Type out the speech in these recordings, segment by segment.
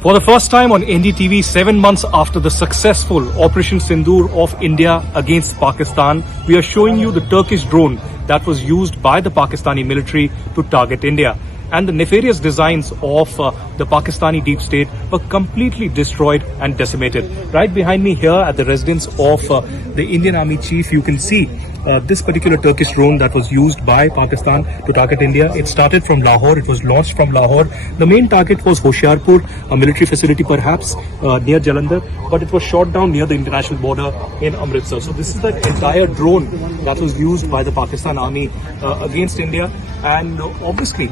For the first time on NDTV, 7 months after the successful Operation Sindoor of India against Pakistan, we are showing you the Turkish drone that was used by the Pakistani military to target India. And the nefarious designs of the Pakistani deep state were completely destroyed and decimated. Right behind me here at the residence of the Indian Army Chief, you can see this particular Turkish drone that was used by Pakistan to target India. It started from Lahore. It was launched from Lahore. The main target was Hoshiarpur, a military facility perhaps near Jalandhar, but it was shot down near the international border in Amritsar. So this is the entire drone that was used by the Pakistan Army against India. And obviously,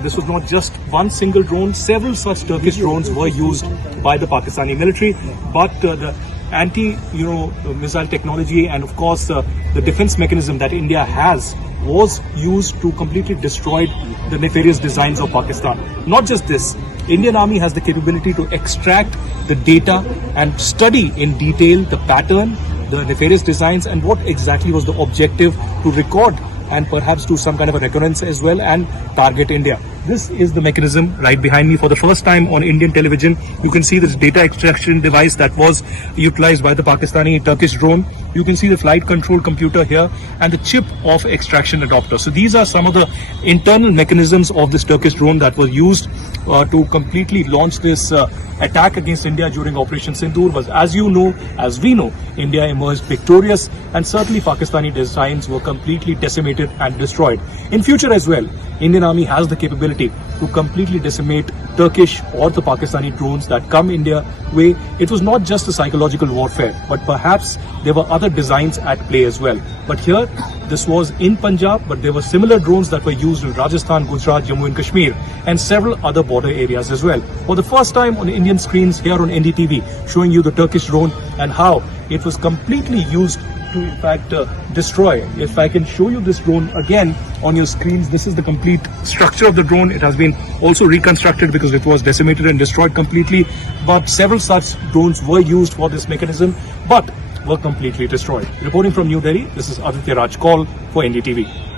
this was not just one single drone. Several such Turkish drones were used by the Pakistani military, but the anti-missile technology and of course the defense mechanism that India has was used to completely destroy the nefarious designs of Pakistan. Not just this, Indian Army has the capability to extract the data and study in detail the pattern, the nefarious designs, and what exactly was the objective to record and perhaps do some kind of a recurrence as well and target India. This is the mechanism right behind me. For the first time on Indian television, you can see this data extraction device that was utilized by the Pakistani Turkish drone. You can see the flight control computer here and the chip of extraction adapter. So these are some of the internal mechanisms of this Turkish drone that were used to completely launch this attack against India during Operation Sindoor. But as you know, as we know, India emerged victorious, and certainly Pakistani designs were completely decimated and destroyed. In future as well, Indian Army has the capability to completely decimate Turkish or the Pakistani drones that come India way. It was not just a psychological warfare, but perhaps there were other designs at play as well. But here, this was in Punjab, but there were similar drones that were used in Rajasthan, Gujarat, Jammu and Kashmir, and several other border areas as well. For the first time on Indian screens here on NDTV, showing you the Turkish drone and how it was completely used to in fact destroy. If I can show you this drone again on your screens, this is the complete structure of the drone. It has been also reconstructed because it was decimated and destroyed completely, but several such drones were used for this mechanism but were completely destroyed. Reporting from New Delhi, this is Aditya Raj Kaul for NDTV.